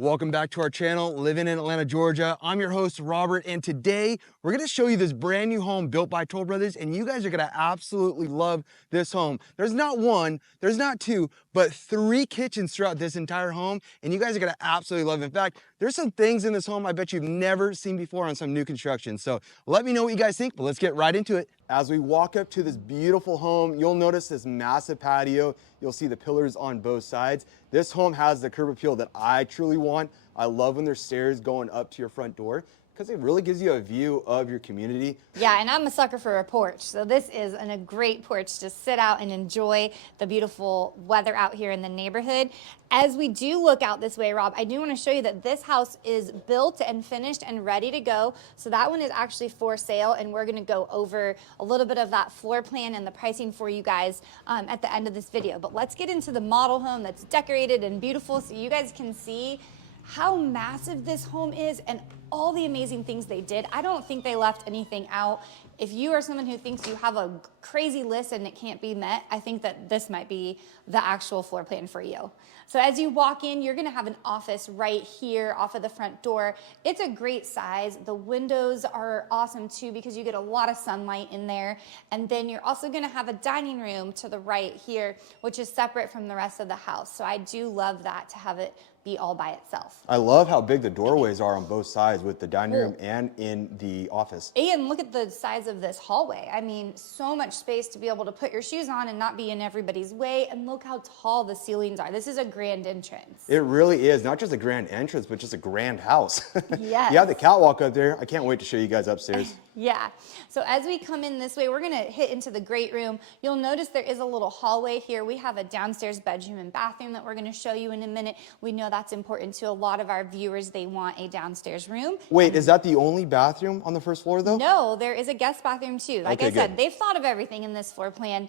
Welcome back to our channel, Living in Atlanta, Georgia. I'm your host, Robert, and today we're gonna show you this brand new home built by Toll Brothers, and you guys are gonna absolutely love this home. There's not one, there's not two, but 3 kitchens throughout this entire home, and you guys are gonna absolutely love it. In fact, there's some things in this home I bet you've never seen before on some new construction. So let me know what you guys think, but let's get right into it. As we walk up to this beautiful home, you'll notice this massive patio. You'll see the pillars on both sides. This home has the curb appeal that I truly want. I love when there's stairs going up to your front door because it really gives you a view of your community. Yeah, and I'm a sucker for a porch. So this is a great porch to sit out and enjoy the beautiful weather out here in the neighborhood. As we do look out this way, Rob, I do want to show you that this house is built and finished and ready to go. So that one is actually for sale, and we're going to go over a little bit of that floor plan and the pricing for you guys at the end of this video. But let's get into the model home that's decorated and beautiful so you guys can see how massive this home is and all the amazing things they did. I don't think they left anything out. If you are someone who thinks you have a crazy list and it can't be met, I think that this might be the actual floor plan for you. So as you walk in, you're gonna have an office right here off of the front door. It's a great size. The windows are awesome too because you get a lot of sunlight in there. And then you're also gonna have a dining room to the right here, which is separate from the rest of the house. So I do love that, to have it be all by itself. I love how big the doorways are on both sides with the dining room and in the office. And look at the size of this hallway. I mean, so much space to be able to put your shoes on and not be in everybody's way. And look how tall the ceilings are. This is a grand entrance. It really is, not just a grand entrance, but just a grand house. Yes. You have the catwalk up there. I can't wait to show you guys upstairs. Yeah, so as we come in this way, we're gonna hit into the great room. You'll notice there is a little hallway here. We have a downstairs bedroom and bathroom that we're gonna show you in a minute. We know that's important to a lot of our viewers. They want a downstairs room. Wait, is that the only bathroom on the first floor though? No, there is a guest bathroom too. Like I said, they've thought of everything in this floor plan.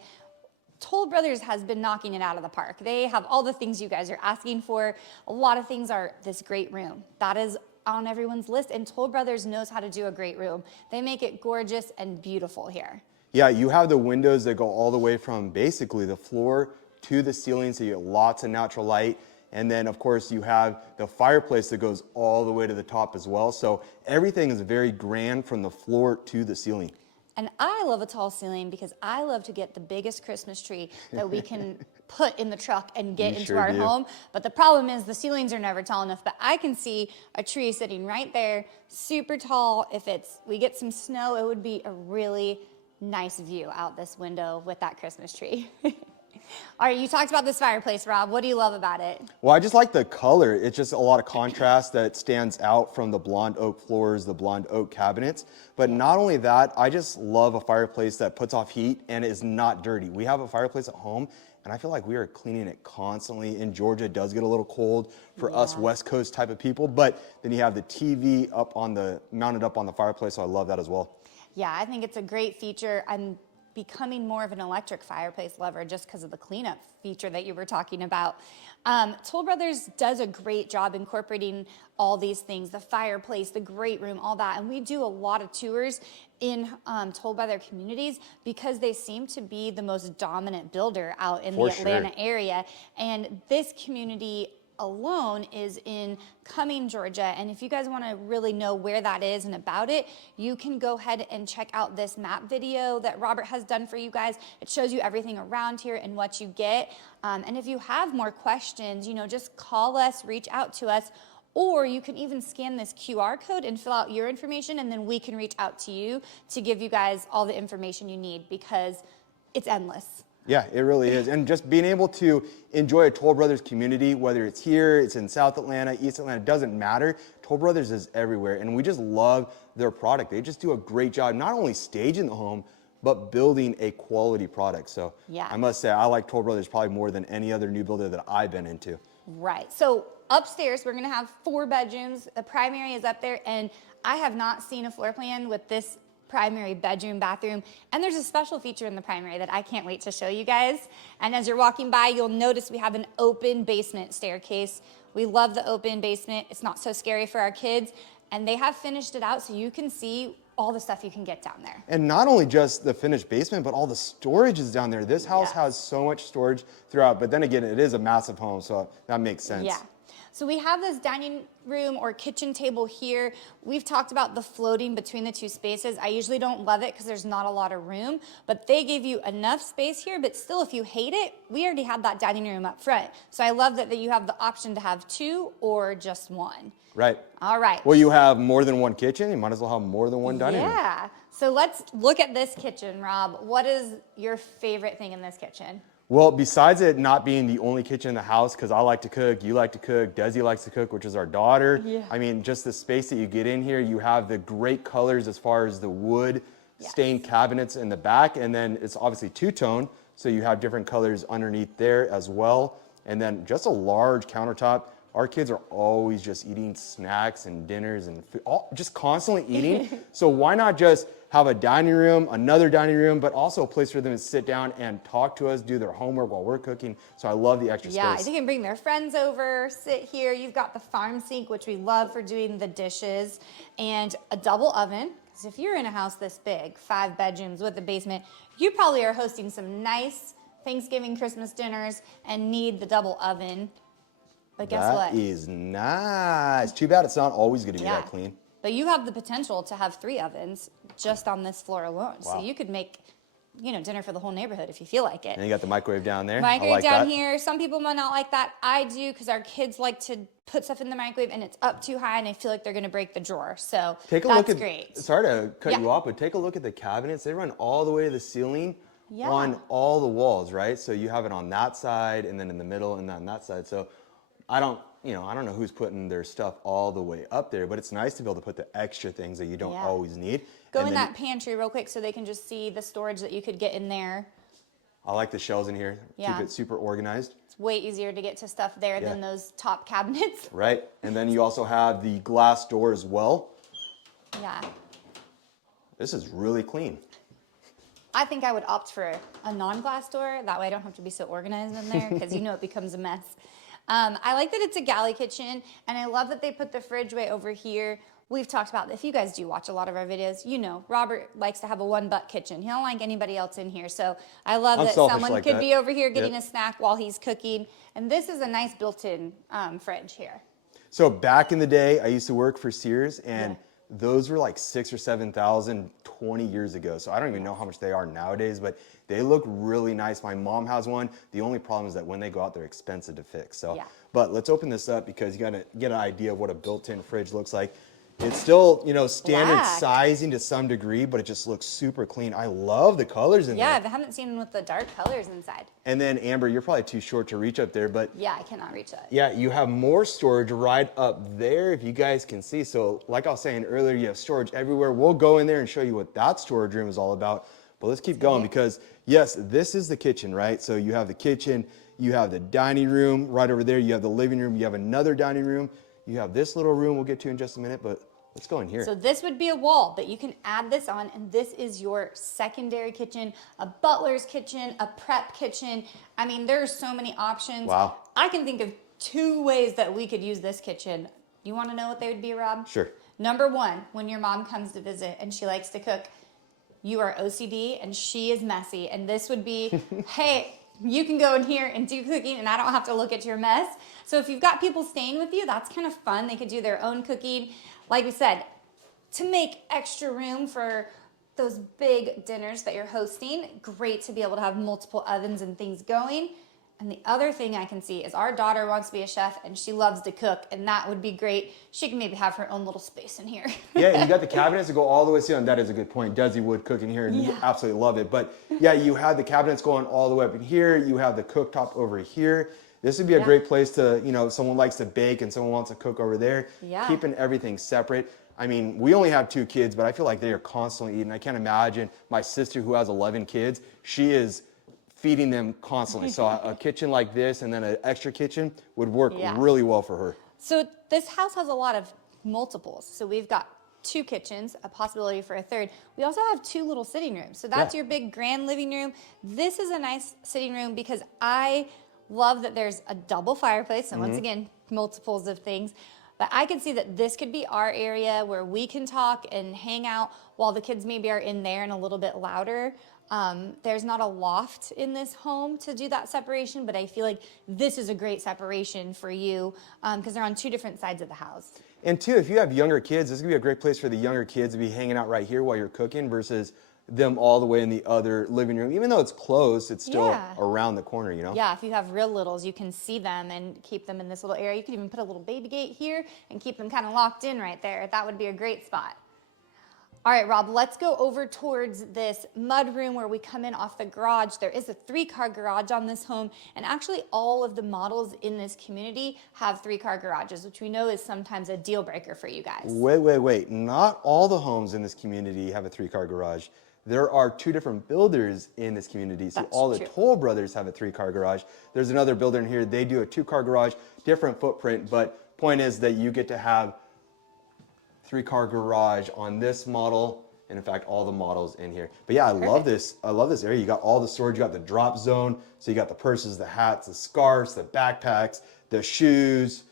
Toll Brothers has been knocking it out of the park. They have all the things you guys are asking for. A lot of things are this great room. That is on everyone's list, and Toll Brothers knows how to do a great room. They make it gorgeous and beautiful here. Yeah, you have the windows that go all the way from basically the floor to the ceiling, so you get lots of natural light. And then of course you have the fireplace that goes all the way to the top as well. So everything is very grand from the floor to the ceiling. And I love a tall ceiling because I love to get the biggest Christmas tree that we can put in the truck and get into our home. But the problem is the ceilings are never tall enough. But I can see a tree sitting right there, super tall. If we get some snow, it would be a really nice view out this window with that Christmas tree. All right, you talked about this fireplace, Rob. What do you love about it? Well, I just like the color. It's just a lot of contrast that stands out from the blonde oak floors, the blonde oak cabinets. But not only that, I just love a fireplace that puts off heat and is not dirty. We have a fireplace at home, and I feel like we are cleaning it constantly. In Georgia, it does get a little cold for us West Coast type of people, but then you have the TV mounted up on the fireplace, so I love that as well. Yeah, I think it's a great feature. I'm becoming more of an electric fireplace lover just because of the cleanup feature that you were talking about. Toll Brothers does a great job incorporating all these things, the fireplace, the great room, all that. And we do a lot of tours in Toll Brother communities because they seem to be the most dominant builder out in the Atlanta area. And this community alone is in Cumming, Georgia. And if you guys want to really know where that is and about it, you can go ahead and check out this map video that Robert has done for you guys. It shows you everything around here and what you get. And if you have more questions, just call us, reach out to us, or you can even scan this QR code and fill out your information, and then we can reach out to you to give you guys all the information you need because it's endless. Yeah, it really is. And just being able to enjoy a Toll Brothers community, whether it's here, it's in South Atlanta, East Atlanta, doesn't matter. Toll Brothers is everywhere. And we just love their product. They just do a great job, not only staging the home, but building a quality product. So yeah, I must say, I like Toll Brothers probably more than any other new builder that I've been into. Right. So upstairs, we're going to have 4 bedrooms. The primary is up there. And I have not seen a floor plan with this primary bedroom, bathroom, and there's a special feature in the primary that I can't wait to show you guys. And as you're walking by, you'll notice we have an open basement staircase. We love the open basement. It's not so scary for our kids, and they have finished it out so you can see all the stuff you can get down there. And not only just the finished basement, but all the storage is down there. This house has so much storage throughout, but then again, it is a massive home, so that makes sense. Yeah. So we have this dining room or kitchen table here. We've talked about the floating between the two spaces. I usually don't love it because there's not a lot of room, but they give you enough space here, but still if you hate it, we already have that dining room up front. So I love that you have the option to have two or just one. Right. All right. Well, you have more than one kitchen. You might as well have more than one dining room. Yeah. So let's look at this kitchen, Rob. What is your favorite thing in this kitchen? Well, besides it not being the only kitchen in the house, because I like to cook, you like to cook, Desi likes to cook, which is our daughter. Yeah. I mean, just the space that you get in here, you have the great colors as far as the wood stained cabinets in the back, and then it's obviously two-tone, so you have different colors underneath there as well. And then just a large countertop. Our kids are always just eating snacks and dinners and food, just constantly eating. So why not just have a dining room, another dining room, but also a place for them to sit down and talk to us, do their homework while we're cooking. So I love the extra space. They can bring their friends over, sit here. You've got the farm sink, which we love for doing the dishes, and a double oven. Because if you're in a house this big, 5 bedrooms with a basement, you probably are hosting some nice Thanksgiving, Christmas dinners and need the double oven. But guess what? That is nice. Too bad it's not always going to be that clean. But you have the potential to have 3 ovens just on this floor alone. Wow. So you could make, dinner for the whole neighborhood if you feel like it. And you got the microwave down there. Microwave down here. Some people might not like that. I do because our kids like to put stuff in the microwave and it's up too high and I feel like they're going to break the drawer. So that's great. Sorry to cut you off, but take a look at the cabinets. They run all the way to the ceiling Yeah. on all the walls, right? So you have it on that side and then in the middle and then on that side. So I don't know who's putting their stuff all the way up there, but it's nice to be able to put the extra things that you don't always need. Go in that pantry real quick so they can just see the storage that you could get in there. I like the shelves in here. Keep it super organized. It's way easier to get to stuff there than those top cabinets. Right. And then you also have the glass door as well. Yeah. This is really clean. I think I would opt for a non-glass door. That way I don't have to be so organized in there because it becomes a mess. I like that it's a galley kitchen, and I love that they put the fridge way over here. We've talked about, if you guys do watch a lot of our videos, Robert likes to have a one-butt kitchen. He don't like anybody else in here, so I love that someone could be over here getting a snack while he's cooking. And this is a nice built-in fridge here. So back in the day, I used to work for Sears, and those were like 6,000 or 7,000 20 years ago. So I don't even know how much they are nowadays, but they look really nice. My mom has one. The only problem is that when they go out, they're expensive to fix. So, but let's open this up because you gotta get an idea of what a built-in fridge looks like. It's still, standard sizing to some degree, but it just looks super clean. I love the colors in there. Yeah, I haven't seen with the dark colors inside. And then Amber, you're probably too short to reach up there, but yeah, I cannot reach that. Yeah, you have more storage right up there if you guys can see. So like I was saying earlier, you have storage everywhere. We'll go in there and show you what that storage room is all about. But let's keep going because yes, this is the kitchen, right? So you have the kitchen, you have the dining room right over there, you have the living room, you have another dining room, you have this little room we'll get to in just a minute, but let's go in here. So this would be a wall, but you can add this on, and this is your secondary kitchen, a butler's kitchen, a prep kitchen. I mean, there's so many options. Wow. I can think of 2 ways that we could use this kitchen. You want to know what they would be, Rob? Sure. Number 1, when your mom comes to visit and she likes to cook, you are OCD and she is messy, and this would be, hey, you can go in here and do cooking and I don't have to look at your mess. So if you've got people staying with you, that's kind of fun. They could do their own cooking. Like we said, to make extra room for those big dinners that you're hosting, great to be able to have multiple ovens and things going. And the other thing I can see is our daughter wants to be a chef and she loves to cook, and that would be great. She can maybe have her own little space in here. Yeah, you got the cabinets that go all the way down. That is a good point. Desi would cook in here and you absolutely love it. But yeah, you have the cabinets going all the way up in here. You have the cooktop over here. This would be a great place to, someone likes to bake and someone wants to cook over there. Yeah. Keeping everything separate. I mean, we only have 2 kids, but I feel like they are constantly eating. I can't imagine my sister who has 11 kids. She is feeding them constantly. So a kitchen like this and then an extra kitchen would work really well for her. So this house has a lot of multiples. So we've got 2 kitchens, a possibility for a 3rd. We also have 2 little sitting rooms. So that's your big grand living room. This is a nice sitting room because I love that there's a double fireplace. And once again, multiples of things. But I can see that this could be our area where we can talk and hang out while the kids maybe are in there and a little bit louder. There's not a loft in this home to do that separation, but I feel like this is a great separation for you because they're on two different sides of the house. And two, if you have younger kids, this is gonna be a great place for the younger kids to be hanging out right here while you're cooking versus them all the way in the other living room. Even though it's closed, it's still around the corner, you know? Yeah, if you have real littles, you can see them and keep them in this little area. You could even put a little baby gate here and keep them kind of locked in right there. That would be a great spot. All right, Rob, let's go over towards this mud room where we come in off the garage. There is a 3-car garage on this home, and actually all of the models in this community have 3-car garages, which we know is sometimes a deal breaker for you guys. Wait. Not all the homes in this community have a 3-car garage. There are 2 different builders in this community, so all the Toll brothers have a 3-car garage. There's another builder in here, they do a 2-car garage, different footprint, but point is that you get to have 3-car garage on this model, and in fact, all the models in here. But yeah, I love this. I love this area. You got all the storage. You got the drop zone. So you got the purses, the hats, the scarves, the backpacks, the shoes,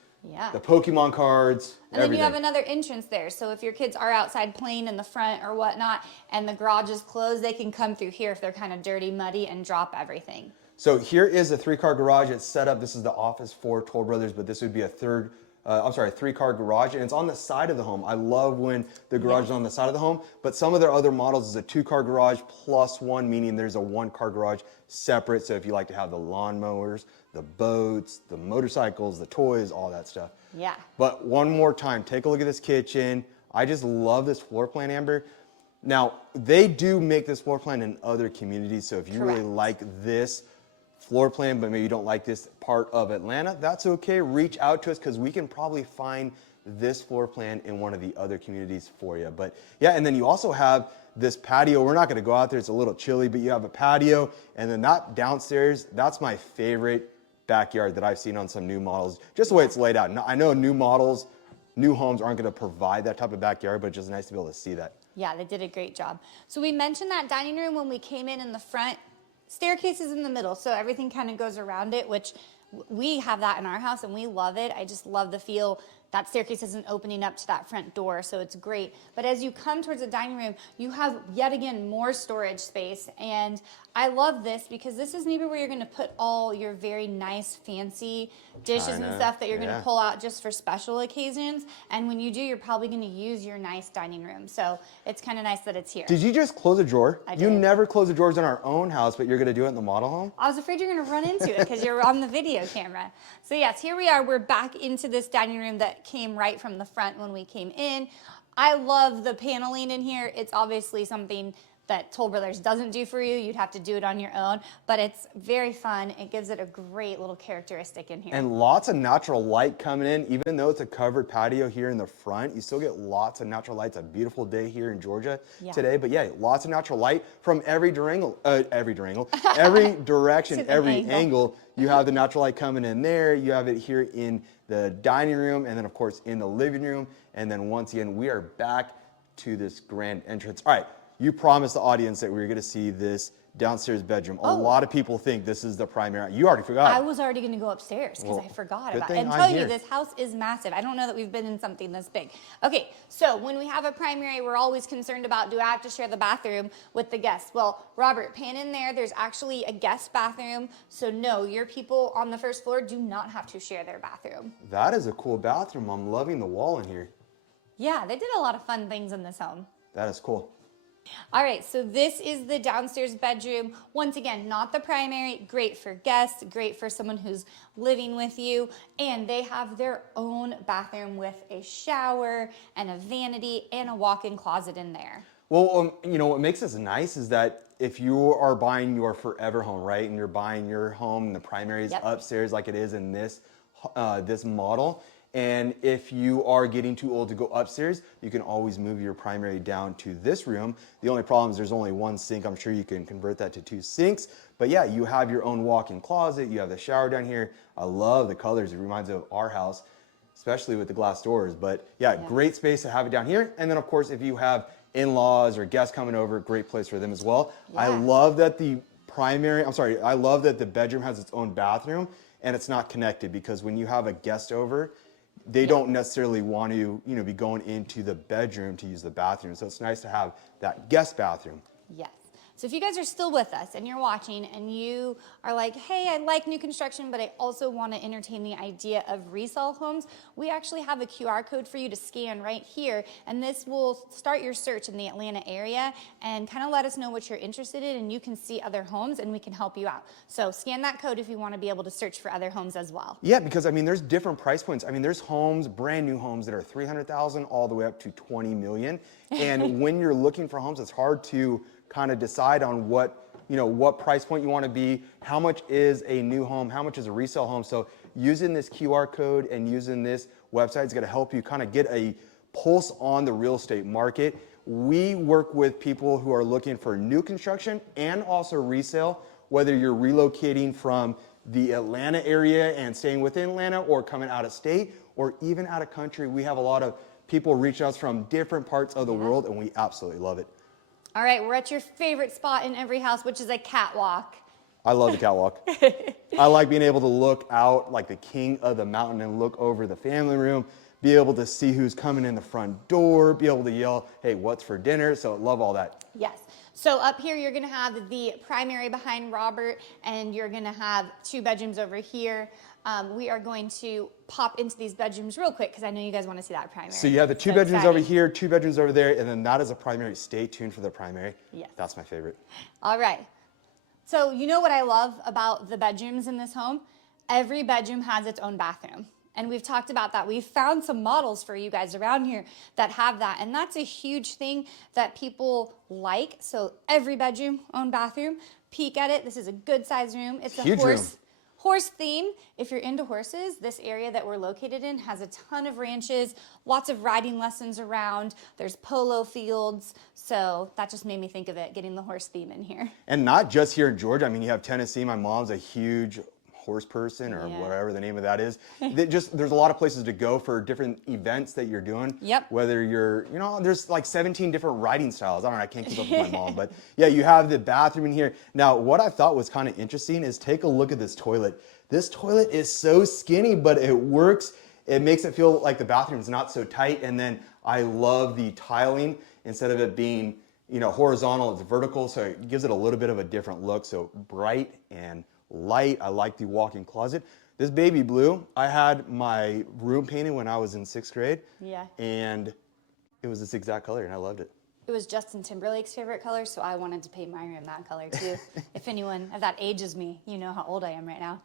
the Pokemon cards, and then you have another entrance there. So if your kids are outside playing in the front or whatnot, and the garage is closed, they can come through here if they're kind of dirty, muddy, and drop everything. So here is a 3-car garage. It's set up. This is the office for Toll Brothers, but this would be a 3-car garage, and it's on the side of the home. I love when the garage is on the side of the home, but some of their other models is a 2-car garage plus 1, meaning there's a 1-car garage separate. So if you like to have the lawnmowers, the boats, the motorcycles, the toys, all that stuff. Yeah. But one more time, take a look at this kitchen. I just love this floor plan, Amber. Now, they do make this floor plan in other communities, so if you really like this floor plan, but maybe you don't like this part of Atlanta, that's okay. Reach out to us because we can probably find this floor plan in one of the other communities for you. But yeah, and then you also have this patio. We're not going to go out there. It's a little chilly, but you have a patio. And then that downstairs, that's my favorite backyard that I've seen on some new models, just the way it's laid out. I know new models, new homes aren't going to provide that type of backyard, but it's just nice to be able to see that. Yeah, they did a great job. So we mentioned that dining room when we came in the front. Staircase is in the middle, so everything kind of goes around it, which we have that in our house and we love it. I just love the feel. That staircase isn't opening up to that front door, so it's great. But as you come towards the dining room, you have yet again more storage space. And I love this because this is maybe where you're gonna put all your very nice, fancy dishes and stuff that you're gonna pull out just for special occasions. And when you do, you're probably gonna use your nice dining room. So it's kind of nice that it's here. Did you just close a drawer? I did. You never close the drawers in our own house, but you're gonna do it in the model home? I was afraid you're gonna run into it because you're on the video camera. So yes, here we are. We're back into this dining room that came right from the front when we came in. I love the paneling in here. It's obviously something that Toll Brothers doesn't do for you. You'd have to do it on your own, but it's very fun. It gives it a great little characteristic in here. And lots of natural light coming in. Even though it's a covered patio here in the front, you still get lots of natural light. It's a beautiful day here in Georgia today, but yeah, lots of natural light from every direction, every angle. You have the natural light coming in there. You have it here in the dining room, and then of course in the living room. And then once again, we are back to this grand entrance. All right. You promised the audience that we were going to see this downstairs bedroom. A lot of people think this is the primary. You already forgot. I was already going to go upstairs because I forgot about it. And tell you, this house is massive. I don't know that we've been in something this big. Okay, so when we have a primary, we're always concerned about, do I have to share the bathroom with the guests? Well, Robert, pan in there. There's actually a guest bathroom. So no, your people on the first floor do not have to share their bathroom. That is a cool bathroom. I'm loving the wall in here. Yeah, they did a lot of fun things in this home. That is cool. All right, so this is the downstairs bedroom. Once again, not the primary, great for guests, great for someone who's living with you. And they have their own bathroom with a shower and a vanity and a walk-in closet in there. Well, you know, what makes this nice is that if you are buying your forever home, right, and you're buying your home and the primary is upstairs like it is in this, this model, and if you are getting too old to go upstairs, you can always move your primary down to this room. The only problem is there's only one sink. I'm sure you can convert that to 2 sinks. But yeah, you have your own walk-in closet. You have the shower down here. I love the colors. It reminds me of our house, especially with the glass doors. But yeah, great space to have it down here. And then of course, if you have in-laws or guests coming over, great place for them as well. I love that the I love that the bedroom has its own bathroom and it's not connected, because when you have a guest over, they don't necessarily want to, be going into the bedroom to use the bathroom. So it's nice to have that guest bathroom. Yes. So if you guys are still with us and you're watching and you are like, hey, I like new construction, but I also want to entertain the idea of resale homes, we actually have a QR code for you to scan right here. And this will start your search in the Atlanta area and kind of let us know what you're interested in, and you can see other homes and we can help you out. So scan that code if you want to be able to search for other homes as well. Yeah, because I mean, there's different price points. I mean, there's homes, brand new homes that are 300,000 all the way up to 20 million. And when you're looking for homes, it's hard to kind of decide on what price point you want to be, how much is a new home, how much is a resale home. So using this QR code and using this website is going to help you kind of get a pulse on the real estate market. We work with people who are looking for new construction and also resale, whether you're relocating from the Atlanta area and staying within Atlanta, or coming out of state, or even out of country. We have a lot of people reach us from different parts of the world, and we absolutely love it. All right, we're at your favorite spot in every house, which is a catwalk. I love the catwalk. I like being able to look out like the king of the mountain and look over the family room, be able to see who's coming in the front door, be able to yell, hey, what's for dinner? So love all that. Yes. So up here, you're gonna have the primary behind Robert, and you're gonna have 2 bedrooms over here. We are going to pop into these bedrooms real quick because I know you guys want to see that primary. So you have the 2 bedrooms over here, 2 bedrooms over there, and then that is a primary. Stay tuned for the primary. Yes. That's my favorite. All right. So you know what I love about the bedrooms in this home? Every bedroom has its own bathroom. And we've talked about that. We've found some models for you guys around here that have that. And that's a huge thing that people like. So every bedroom, own bathroom. Peek at it. This is a good size room. It's a huge horse theme. If you're into horses, this area that we're located in has a ton of ranches, lots of riding lessons around. There's polo fields. So that just made me think of it, getting the horse theme in here. And not just here in Georgia. I mean, you have Tennessee. My mom's a huge horse person, or whatever the name of that is. There's a lot of places to go for different events that you're doing. Yep. Whether you're, there's like 17 different riding styles. I don't know, I can't keep up with my mom, but yeah, you have the bathroom in here. Now, what I thought was kind of interesting is take a look at this toilet. This toilet is so skinny, but it works. It makes it feel like the bathroom's not so tight. And then I love the tiling. Instead of it being, horizontal, it's vertical. So it gives it a little bit of a different look. So bright and light. I like the walk-in closet. This baby blue, I had my room painted when I was in 6th grade. Yeah. And it was this exact color, and I loved it. It was Justin Timberlake's favorite color, so I wanted to paint my room that color too. If anyone that ages me, you know how old I am right now.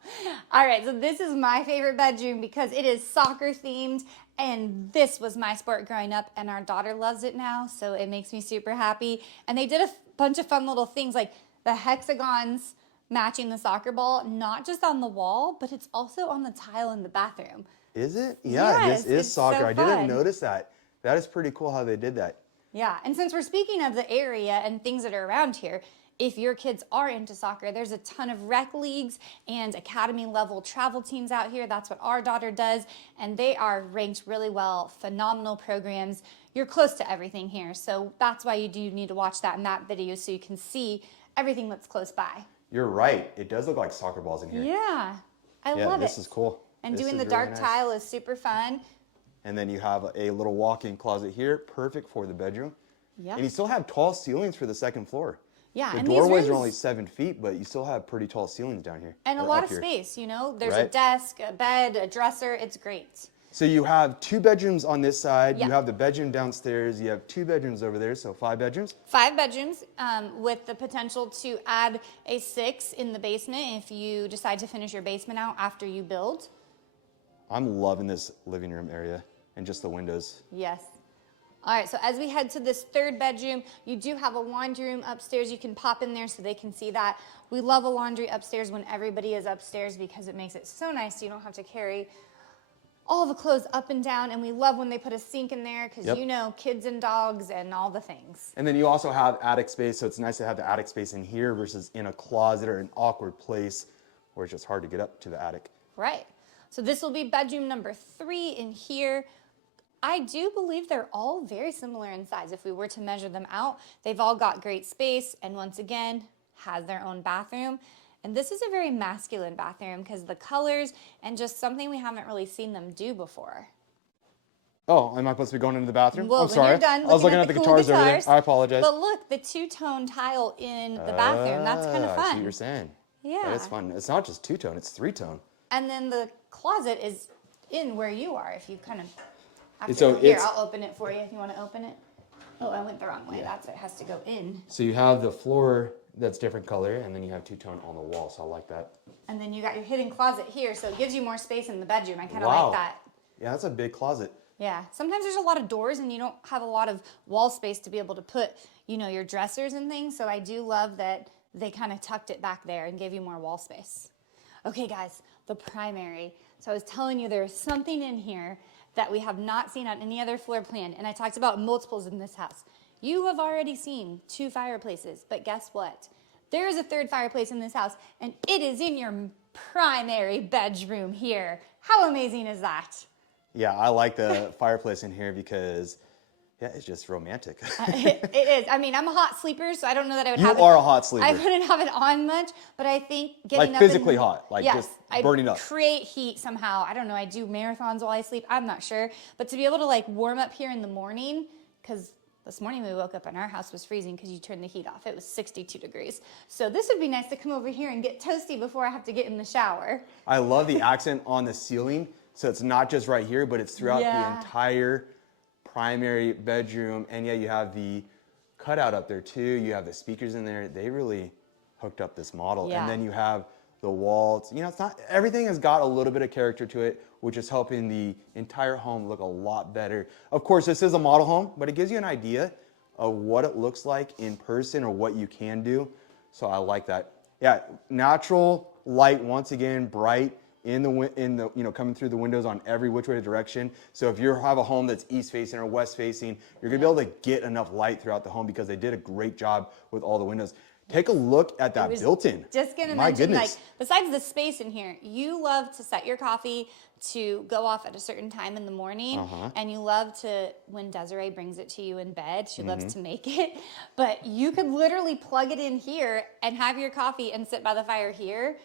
All right, so this is my favorite bedroom because it is soccer themed, and this was my sport growing up, and our daughter loves it now, so it makes me super happy. And they did a bunch of fun little things like the hexagons matching the soccer ball, not just on the wall, but it's also on the tile in the bathroom. Is it? Yeah, Yes, this is it's soccer. so I didn't fun. notice that. That is pretty cool how they did that. Yeah, and since we're speaking of the area and things that are around here, if your kids are into soccer, there's a ton of rec leagues and academy level travel teams out here. That's what our daughter does, and they are ranked really well, phenomenal programs. You're close to everything here, so that's why you do need to watch that map video so you can see everything that's close by. You're right. It does look like soccer balls in here. Yeah, I love it. This is cool. And This doing is the really dark nice. tile is super fun. And then you have a little walk-in closet here, perfect for the bedroom. Yeah. And you still have tall ceilings for the 2nd floor. Yeah, The and these doorways are rooms- only 7 feet, but you still have pretty tall ceilings down here. And a or lot up of here. space, There's a Right. desk, a bed, a dresser. It's great. So you have 2 bedrooms on this side. Yeah. You have the bedroom downstairs. You have 2 bedrooms over there, so 5 bedrooms. 5 bedrooms with the potential to add a 6 in the basement if you decide to finish your basement out after you build. I'm loving this living room area and just the windows. Yes. All right, so as we head to this 3rd bedroom, you do have a laundry room upstairs. You can pop in there so they can see that. We love a laundry upstairs when everybody is upstairs because it makes it so nice so you don't have to carry all the clothes up and down. And we love when they put a sink in there because kids and dogs and all the things. And then you also have attic space, so it's nice to have the attic space in here versus in a closet or an awkward place where it's just hard to get up to the attic. Right. So this will be bedroom number 3 in here. I do believe they're all very similar in size. If we were to measure them out, they've all got great space, and once again, has their own bathroom. And this is a very masculine bathroom because the colors and just something we haven't really seen them do before. Oh, am I supposed to be going into the bathroom? Well, I'm when sorry. you're done I was looking at at the cool guitars over there. I apologize. But look, the two-tone tile in the bathroom. That's kind of I see what fun. you're saying. Yeah. That is fun. It's not just two-tone, it's three-tone. And then the closet is in where you are. If you kind of have to So go here, it's- I'll open it for you if you want to open it. Oh, I went the wrong way. That's it has to go in. So you have the floor that's different color, and then you have two-tone on the wall, so I like that. And then you got your hidden closet here, so it gives you more space in the bedroom. I kind of Wow. like that. Yeah, that's a big closet. Yeah. Sometimes there's a lot of doors and you don't have a lot of wall space to be able to put, you know, your dressers and things. So I do love that they kind of tucked it back there and gave you more wall space. Okay, guys, the primary. So I was telling you there's something in here that we have not seen on any other floor plan. And I talked about multiples in this house. You have already seen 2 fireplaces, but guess what? There is a 3rd fireplace in this house, and it is in your primary bedroom here. How amazing is that? Yeah, I like the fireplace in here because, yeah, it's just romantic. It is. I mean, I'm a hot sleeper, so I don't know that I would You have it. are a hot sleeper. I wouldn't have it on much, but I think getting Like up physically and, hot, like yes, just burning I up. create heat somehow. I don't know. I do marathons while I sleep. I'm not sure, but to be able to like warm up here in the morning, because this morning we woke up and our house was freezing because you turned the heat off. It was 62 degrees. So this would be nice to come over here and get toasty before I have to get in the shower. I love the accent on the ceiling. So it's not just right here, but it's throughout the entire primary bedroom. And yeah, you have the cutout up there too. You have the speakers in there. They really hooked up this model. Yeah. And then you have the walls. You know, it's not, everything has got a little bit of character to it, which is helping the entire home look a lot better. Of course, this is a model home, but it gives you an idea of what it looks like in person or what you can do. So I like that. Yeah, natural light, once again, bright in the you know, coming through the windows on every which way direction. So if you have a home that's east facing or west facing, you're gonna be able to get enough light throughout the home because they did a great job with all the windows. Take a look at that built-in. Just gonna My mention, goodness. like, besides the space in here, you love to set your coffee to go off at a certain time in the morning, and you love to, when Desiree brings it to you in bed, she loves to make it, but you could literally plug it in here and have your coffee and sit by the fire here.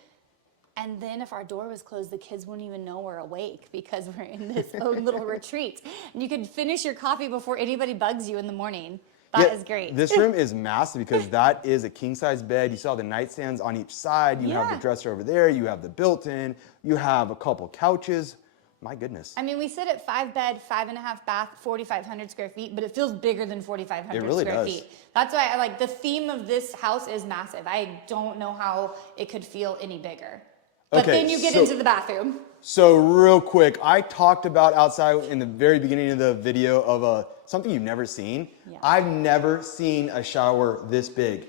And then if our door was closed, the kids wouldn't even know we're awake because we're in this own little retreat. And you could finish your coffee before anybody bugs you in the morning. That is great. This room is massive because that is a king-size bed. You saw the nightstands on each side. You have the dresser over there. You have the built-in. You have a couple couches. My goodness. I mean, we sit at 5 bed, 5.5 bath, 4,500 square feet, but it feels bigger than 4,500 square feet. That's why I like the theme of this house is massive. I don't know how it could feel any bigger. But then you get into the bathroom. So real quick, I talked about outside in the very beginning of the video of something you've never seen. Yeah. I've never seen a shower this big.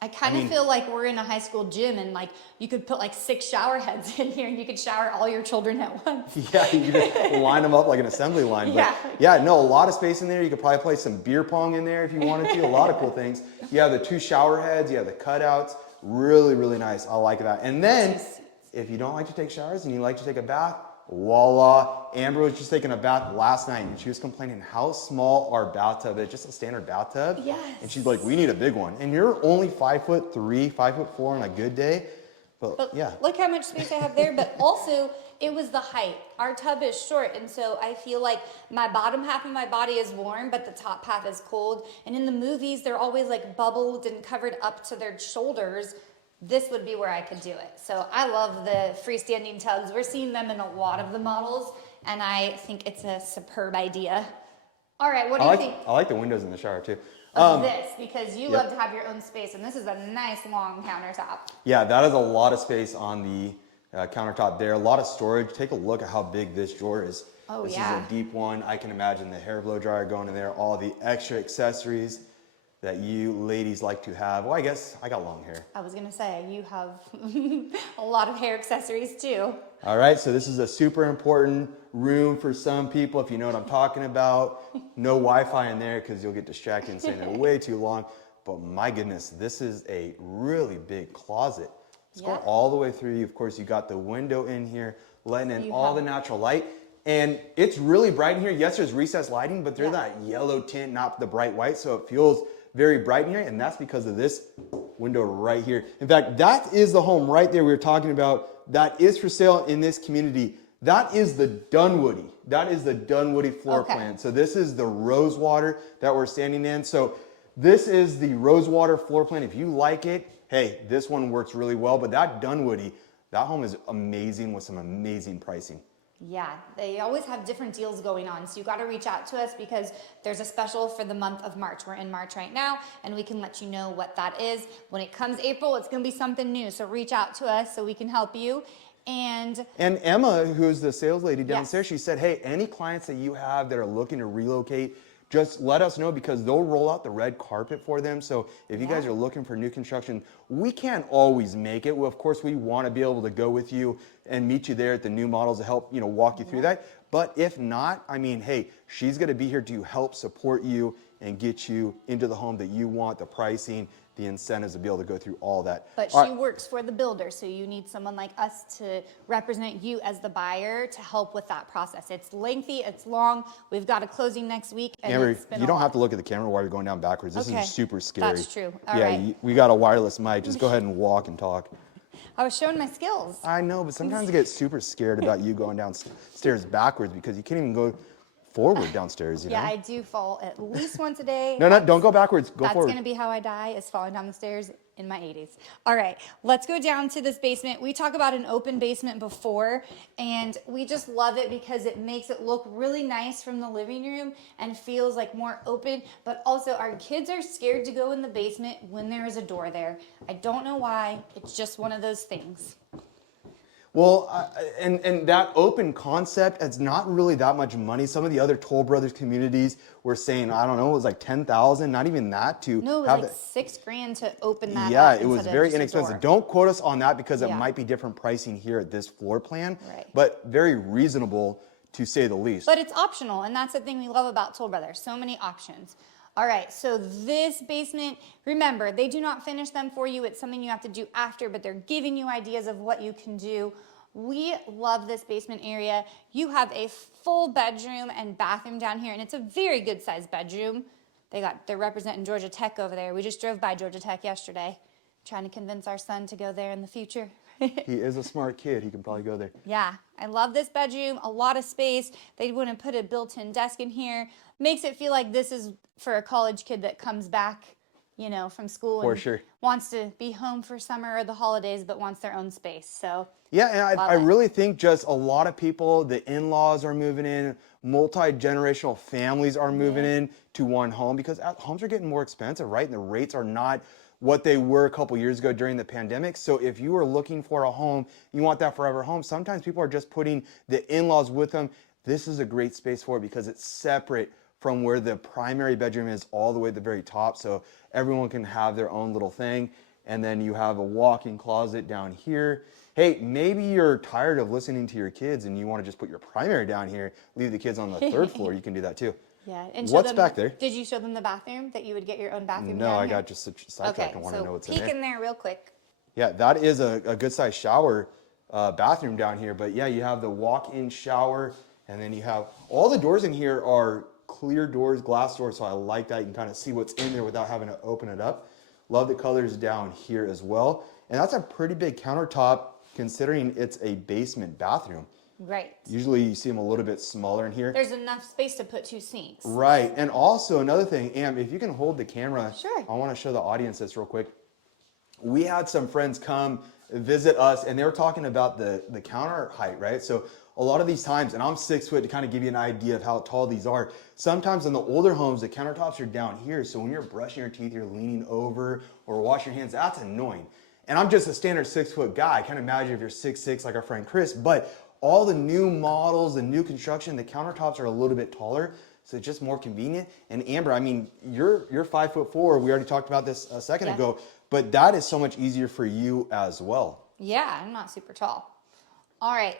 I kind of feel like we're in a high school gym and like you could put like 6 shower heads in here and you could shower all your children at once. Yeah, you could line them up like an assembly line. But yeah, no, a lot of space in there. You could probably play some beer pong in there if you wanted to. A lot of cool things. You have the 2 shower heads. You have the cutouts. Really, really nice. I like that. And then if you don't like to take showers and you like to take a bath, voila. Amber was just taking a bath last night and she was complaining how small our bathtub is, just a standard bathtub. Yes. And she's like, we need a big one. And you're only 5'3", 5'4" on a good day. But yeah. Look how much space I have there, but also it was the height. Our tub is short, and so I feel like my bottom half of my body is warm, but the top half is cold. And in the movies, they're always like bubbled and covered up to their shoulders. This would be where I could do it. So I love the freestanding tubs. We're seeing them in a lot of the models, and I think it's a superb idea. All right, what do you think? I like the windows in the shower too. Of this, because you love to have your own space, and this is a nice long countertop. Yeah, that is a lot of space on the countertop there. A lot of storage. Take a look at how big this drawer is. Oh, this is a deep one. I can imagine the hair blow dryer going in there, all the extra accessories that you ladies like to have. Well, I guess I got long hair. I was gonna say, you have a lot of hair accessories too. All right, so this is a super important room for some people, if you know what I'm talking about. No Wi-Fi in there because you'll get distracted and staying there way too long. But my goodness, this is a really big closet. It's going all the way through. Of course, you got the window in here, letting in all the natural light. And it's really bright in here. Yes, there's recessed lighting, but there's that yellow tint, not the bright white, so it feels very bright in here, and that's because of this window right here. In fact, that is the home right there we were talking about that is for sale in this community. That is the Dunwoody. that is the Dunwoody floor Okay. plan. So this is the Rosewater that we're standing in. So this is the Rosewater floor plan. If you like it, hey, this one works really well. But that Dunwoody, that home is amazing with some amazing pricing. Yeah, they always have different deals going on. So you got to reach out to us because there's a special for the month of March. We're in March right now, and we can let you know what that is. When it comes April, it's going to be something new. So reach out to us so we can help you. And Emma, who's the sales lady downstairs, yes. she said, hey, any clients that you have that are looking to relocate, just let us know because they'll roll out the red carpet for them. So if you guys are looking for new construction, we can't always make it. Well, of course, we want to be able to go with you and meet you there at the new models to help, walk you through that. But if not, I mean, hey, she's going to be here to help support you and get you into the home that you want, the pricing, the incentives to be able to go through all that. But she works for the builder, so you need someone like us to represent you as the buyer to help with that process. It's lengthy, it's long. We've got a closing next week. And Amber, it's been you don't have to look at the camera while you're going down backwards. This is super scary. That's true. All right. We got a wireless mic. Just go ahead and walk and talk. I was showing my skills. I know, but sometimes I get super scared about you going downstairs backwards because you can't even go forward downstairs, Yeah, I do fall at least once a day. No, don't go backwards. Go That's forward. going to be how I die, is falling down the stairs in my 80s. All right, let's go down to this basement. We talk about an open basement before, and we just love it because it makes it look really nice from the living room and feels like more open, but also our kids are scared to go in the basement when there is a door there. I don't know why. It's just one of those things. Well, and that open concept, it's not really that much money. Some of the other Toll Brothers communities were saying, I don't know, it was like 10,000, not even that to No, it was like $6,000 to open that up. Yeah, it was very inexpensive. Don't quote us on that because it Yeah. might be different pricing here at this floor plan, Right. but very reasonable to say the least. But it's optional, and that's the thing we love about Toll Brothers. So many options. All right, so this basement, remember, they do not finish them for you. It's something you have to do after, but they're giving you ideas of what you can do. We love this basement area. You have a full bedroom and bathroom down here, and it's a very good sized bedroom. They're representing Georgia Tech over there. We just drove by Georgia Tech yesterday, trying to convince our son to go there in the future. He is a smart kid. He can probably go there. Yeah, I love this bedroom. A lot of space. They wouldn't put a built-in desk in here. Makes it feel like this is for a college kid that comes back, from school and wants to be home for summer or the holidays, but wants their own space. So yeah, and I really think just a lot of people, the in-laws are moving in, multi-generational families are moving in to one home because homes are getting more expensive, right? And the rates are not what they were a couple years ago during the pandemic. So if you are looking for a home, you want that forever home, sometimes people are just putting the in-laws with them. This is a great space for it because it's separate from where the primary bedroom is all the way at the very top. So everyone can have their own little thing. And then you have a walk-in closet down here. Hey, maybe you're tired of listening to your kids and you want to just put your primary down here, leave the kids on the third floor. You can do that too. Yeah. And what's back there? Did you show them the bathroom, that you would get your own bathroom? No, down I here? got just sidetracked and want to know what's in there. Peek in there real quick. Yeah, that is a good sized shower bathroom down here. But yeah, you have the walk-in shower, and then you have all the doors in here are clear doors, glass doors. So I like that. You can kind of see what's in there without having to open it up. Love the colors down here as well. And that's a pretty big countertop considering it's a basement bathroom. Right. Usually you see them a little bit smaller in here. There's enough space to put 2 sinks. Right. And also another thing, Am, if you can hold the camera, sure. I want to show the audience this real quick. We had some friends come visit us and they were talking about the counter height, right? So a lot of these times, and I'm 6 foot to kind of give you an idea of how tall these are. Sometimes in the older homes, the countertops are down here. So when you're brushing your teeth, you're leaning over or washing your hands. That's annoying. And I'm just a standard 6 foot guy. I can't imagine if you're 6'6" like our friend Chris, but all the new models, the new construction, the countertops are a little bit taller. So it's just more convenient. And Amber, I mean, you're 5'4". We already talked about this a second ago, but that is so much easier for you as well. Yeah, I'm not super tall. All right.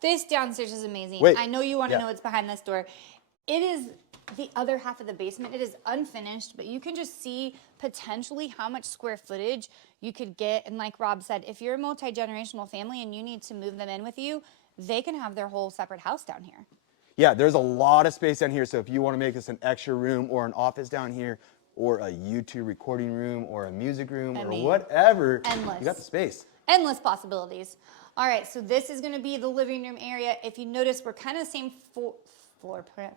This downstairs is amazing. Wait, I know you want to know what's behind this door. It is the other half of the basement. It is unfinished, but you can just see potentially how much square footage you could get. And like Rob said, if you're a multi-generational family and you need to move them in with you, they can have their whole separate house down here. Yeah, there's a lot of space down here. So if you want to make this an extra room or an office down here or a YouTube recording room or a music room or whatever, endless. you got the space. Endless possibilities. All right, so this is gonna be the living room area. If you notice, we're kind of the same footprint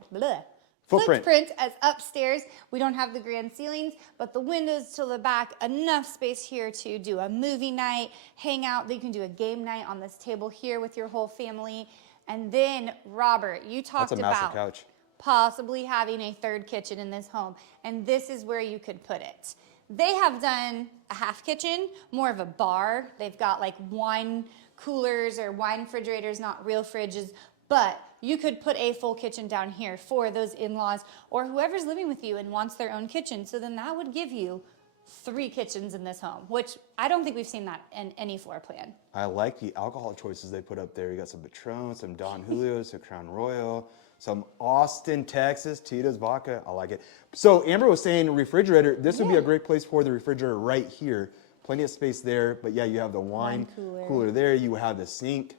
as upstairs. We don't have the grand ceilings, but the windows to the back, enough space here to do a movie night, hang out. You can do a game night on this table here with your whole family. And then, Robert, you talked That's a massive about couch. possibly having a third kitchen in this home, and this is where you could put it. They have done a half kitchen, more of a bar. They've got like wine coolers or wine refrigerators, not real fridges, but you could put a full kitchen down here for those in-laws or whoever's living with you and wants their own kitchen. So then that would give you 3 kitchens in this home, which I don't think we've seen that in any floor plan. I like the alcohol choices they put up there. You got some Patron, some Don Julio, some Crown Royal, some Austin, Texas, Tito's vodka. I like it. So Amber was saying refrigerator. This would be a great place for the refrigerator right here. Plenty of space there. But yeah, you have the wine cooler there. You have the sink.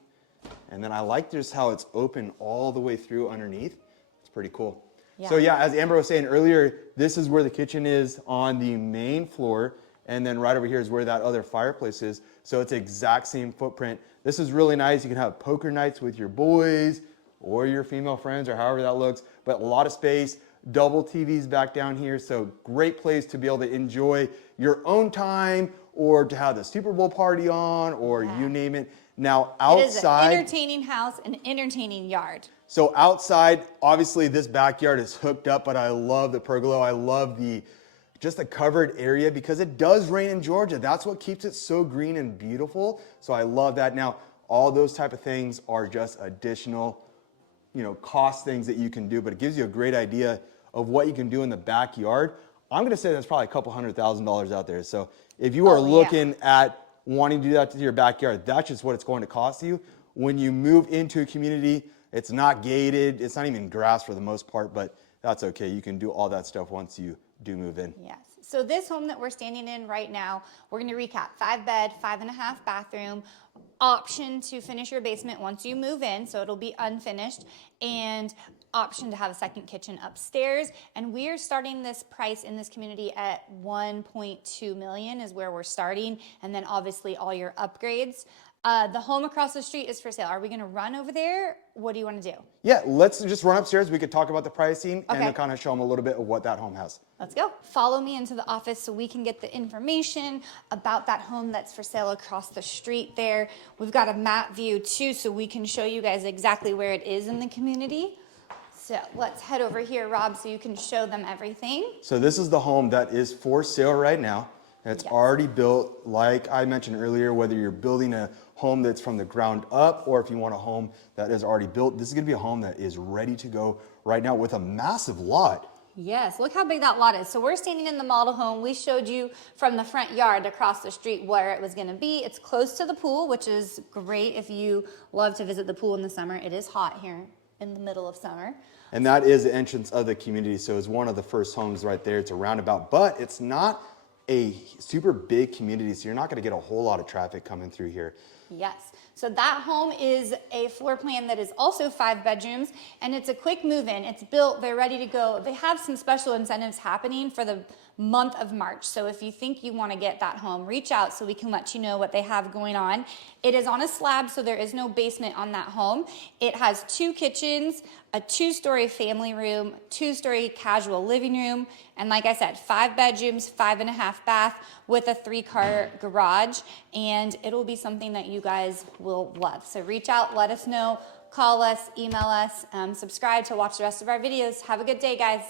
And then I like just how it's open all the way through underneath. It's pretty cool. Yeah. So yeah, as Amber was saying earlier, this is where the kitchen is on the main floor. And then right over here is where that other fireplace is. So it's the exact same footprint. This is really nice. You can have poker nights with your boys or your female friends or however that looks. But a lot of space, double TVs back down here. So great place to be able to enjoy your own time or to have the Super Bowl party on or you name it. Now outside, it is an entertaining house, an entertaining yard. So outside, obviously this backyard is hooked up, but I love the pergola. I love just the covered area because it does rain in Georgia. That's what keeps it so green and beautiful. So I love that. Now, all those type of things are just additional, cost things that you can do, but it gives you a great idea of what you can do in the backyard. I'm gonna say that's probably a couple $100,000 out there. So if you are looking at wanting to do that to your backyard, that's just what it's going to cost you. When you move into a community, it's not gated, it's not even grass for the most part, but that's okay. You can do all that stuff once you do move in. Yes. So this home that we're standing in right now, we're going to recap: 5-bed, 5.5 bathroom, option to finish your basement once you move in, so it'll be unfinished, and option to have a second kitchen upstairs. And we are starting this price in this community at $1.2 million is where we're starting, and then obviously all your upgrades. The home across the street is for sale. Are we going to run over there? What do you want to do? Yeah, let's just run upstairs. We could talk about the pricing and then kind of show them a little bit of what that home has. Let's go. Follow me into the office so we can get the information about that home that's for sale across the street there. We've got a map view too, so we can show you guys exactly where it is in the community. So let's head over here, Rob, so you can show them everything. So this is the home that is for sale right now. It's already built, like I mentioned earlier, whether you're building a home that's from the ground up or if you want a home that is already built, this is gonna be a home that is ready to go right now with a massive lot. Yes, look how big that lot is. So we're standing in the model home. We showed you from the front yard across the street where it was gonna be. It's close to the pool, which is great if you love to visit the pool in the summer. It is hot here in the middle of summer. And that is the entrance of the community. So it's one of the first homes right there. It's a roundabout, but it's not a super big community, so you're not going to get a whole lot of traffic coming through here. Yes. So that home is a floor plan that is also 5 bedrooms, and it's a quick move-in. It's built, they're ready to go. They have some special incentives happening for the month of March. So if you think you want to get that home, reach out so we can let you know what they have going on. It is on a slab, so there is no basement on that home. It has 2 kitchens, a 2-story family room, 2-story casual living room, and like I said, 5 bedrooms, 5.5 bath with a 3-car garage, and it'll be something that you guys will love. So reach out, let us know, call us, email us, subscribe to watch the rest of our videos. Have a good day, guys.